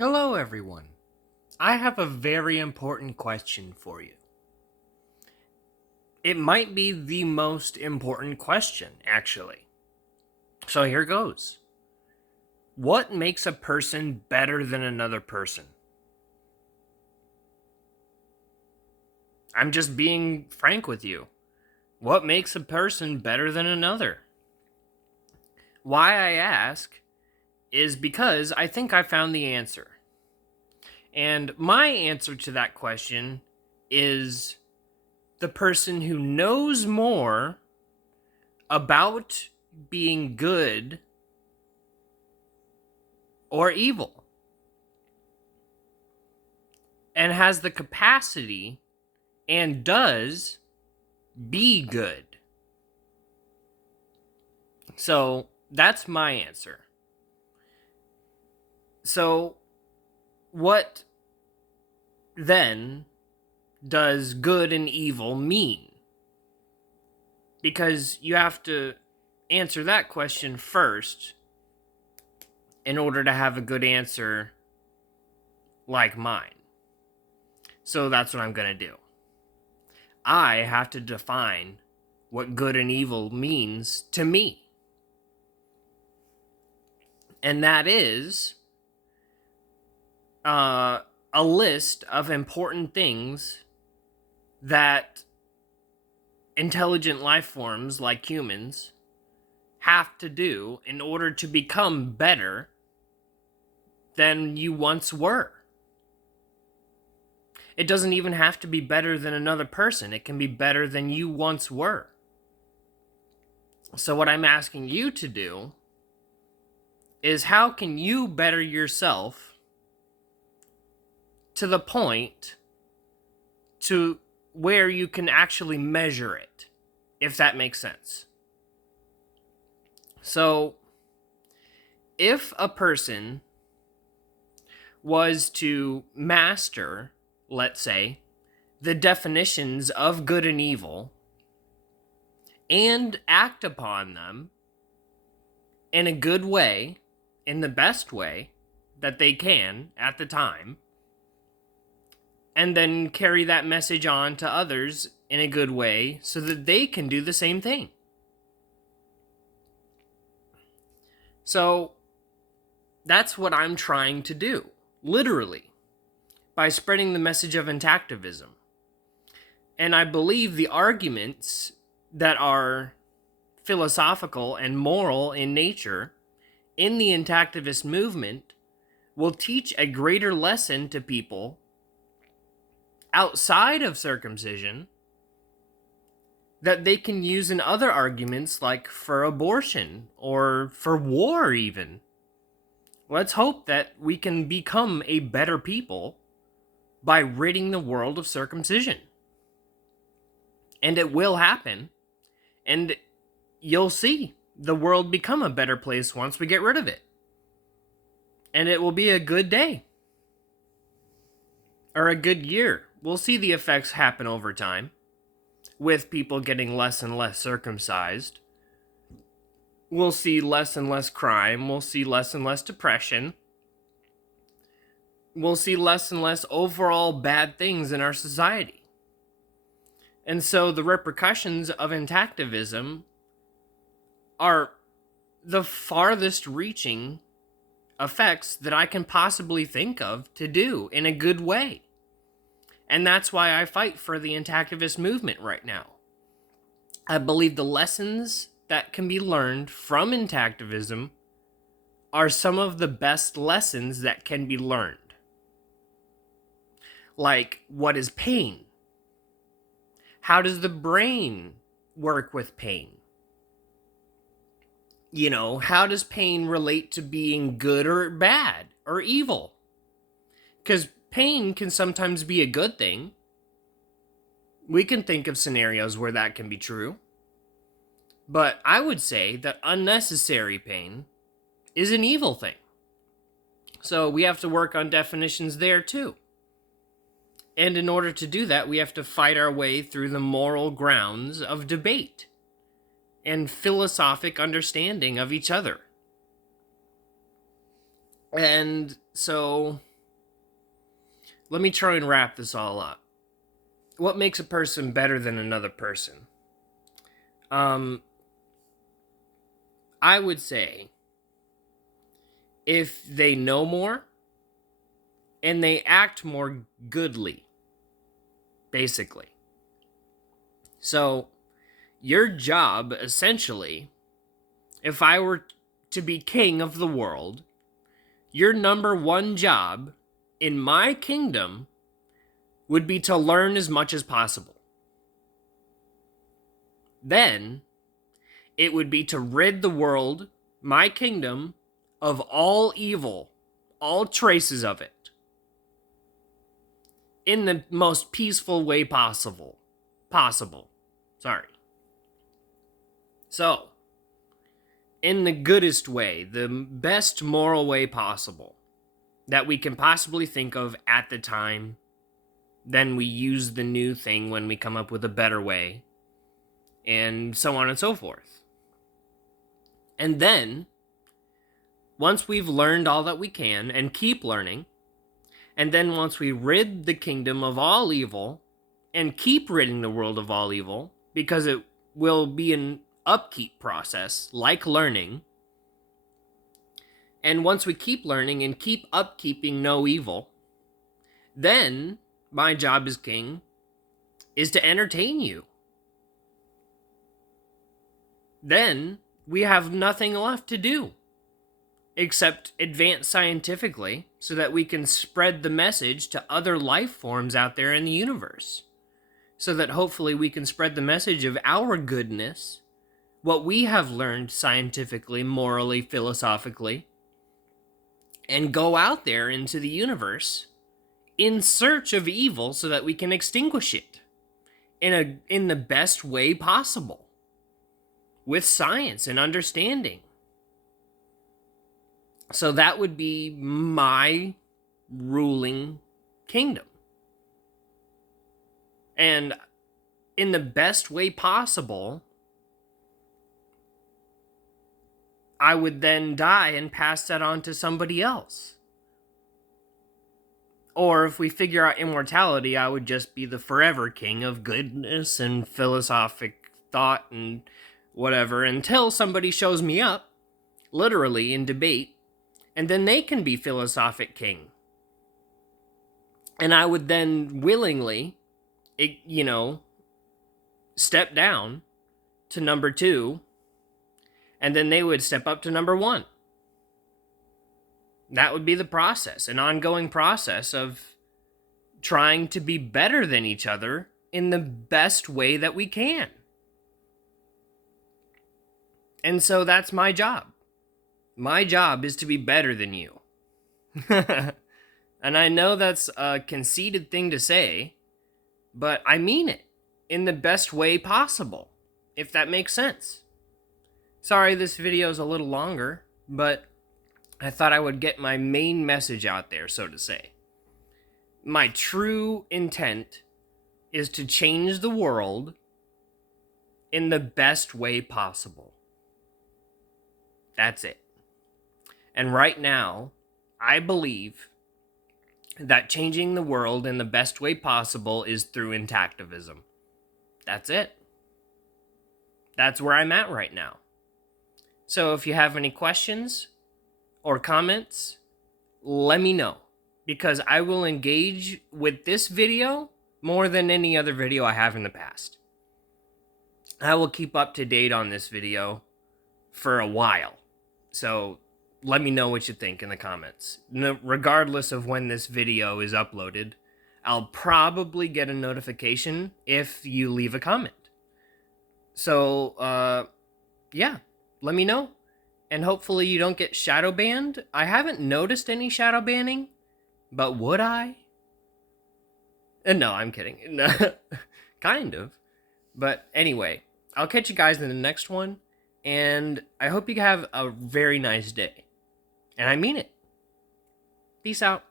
Hello, everyone. I have a very important question for you. It might be the most important question, actually. So here goes. What makes a person better than another person? I'm just being frank with you. What makes a person better than another? Why I ask is because I think I found the answer. And my answer to that question is the person who knows more about being good or evil and has the capacity and does be good. So that's my answer. So, what then does good and evil mean? Because you have to answer that question first in order to have a good answer like mine. So that's what I'm going to do. I have to define what good and evil means to me. And that is a list of important things that intelligent life forms like humans have to do in order to become better than you once were. It doesn't even have to be better than another person. It can be better than you once were. So what I'm asking you to do is how can you better yourself to the point to where you can actually measure it, if that makes sense. So, if a person was to master, let's say, the definitions of good and evil and act upon them in a good way, in the best way that they can at the time, and then carry that message on to others in a good way so that they can do the same thing. So that's what I'm trying to do, literally, by spreading the message of intactivism. And I believe the arguments that are philosophical and moral in nature in the intactivist movement will teach a greater lesson to people outside of circumcision that they can use in other arguments, like for abortion or for war, even. Let's hope that we can become a better people by ridding the world of circumcision. And it will happen. And you'll see the world become a better place once we get rid of it. And it will be a good day. Or a good year. We'll see the effects happen over time, with people getting less and less circumcised. We'll see less and less crime. We'll see less and less depression. We'll see less and less overall bad things in our society. And so the repercussions of intactivism are the farthest reaching effects that I can possibly think of to do in a good way. And that's why I fight for the intactivist movement right now. I believe the lessons that can be learned from intactivism are some of the best lessons that can be learned. Like, what is pain? How does the brain work with pain? You know, how does pain relate to being good or bad or evil? Because pain can sometimes be a good thing. We can think of scenarios where that can be true. But I would say that unnecessary pain is an evil thing. So we have to work on definitions there too. And in order to do that, we have to fight our way through the moral grounds of debate and philosophic understanding of each other. And so let me try and wrap this all up. What makes a person better than another person? I would say if they know more and they act more goodly, basically. So, your job, essentially, if I were to be king of the world, your number one job in my kingdom would be to learn as much as possible. Then, it would be to rid the world, my kingdom, of all evil, all traces of it, in the most peaceful way possible. So, in the goodest way, the best moral way possible that we can possibly think of at the time. Then we use the new thing when we come up with a better way, and so on and so forth. And then, once we've learned all that we can and keep learning, and then once we rid the kingdom of all evil and keep ridding the world of all evil, because it will be an upkeep process, like learning. And once we keep learning and keep upkeeping no evil, then my job as king is to entertain you. Then we have nothing left to do except advance scientifically so that we can spread the message to other life forms out there in the universe. So that hopefully we can spread the message of our goodness, what we have learned scientifically, morally, philosophically, and go out there into the universe in search of evil so that we can extinguish it in the best way possible, with science and understanding. So that would be my ruling kingdom. And in the best way possible, I would then die and pass that on to somebody else. Or if we figure out immortality, I would just be the forever king of goodness and philosophic thought and whatever, until somebody shows me up, literally in debate, and then they can be philosophic king. And I would then willingly, step down to number 2, and then they would step up to number 1. That would be the process, an ongoing process of trying to be better than each other in the best way that we can. And so that's my job. My job is to be better than you. And I know that's a conceited thing to say, but I mean it in the best way possible, if that makes sense. Sorry this video is a little longer, but I thought I would get my main message out there, so to say. My true intent is to change the world in the best way possible. That's it. And right now, I believe that changing the world in the best way possible is through intactivism. That's it. That's where I'm at right now. So if you have any questions or comments, let me know, because I will engage with this video more than any other video I have in the past. I will keep up to date on this video for a while. So let me know what you think in the comments. Regardless of when this video is uploaded, I'll probably get a notification if you leave a comment. So, yeah, let me know. And hopefully you don't get shadow banned. I haven't noticed any shadow banning, but would I? No, I'm kidding. Kind of. But anyway, I'll catch you guys in the next one, and I hope you have a very nice day. And I mean it. Peace out.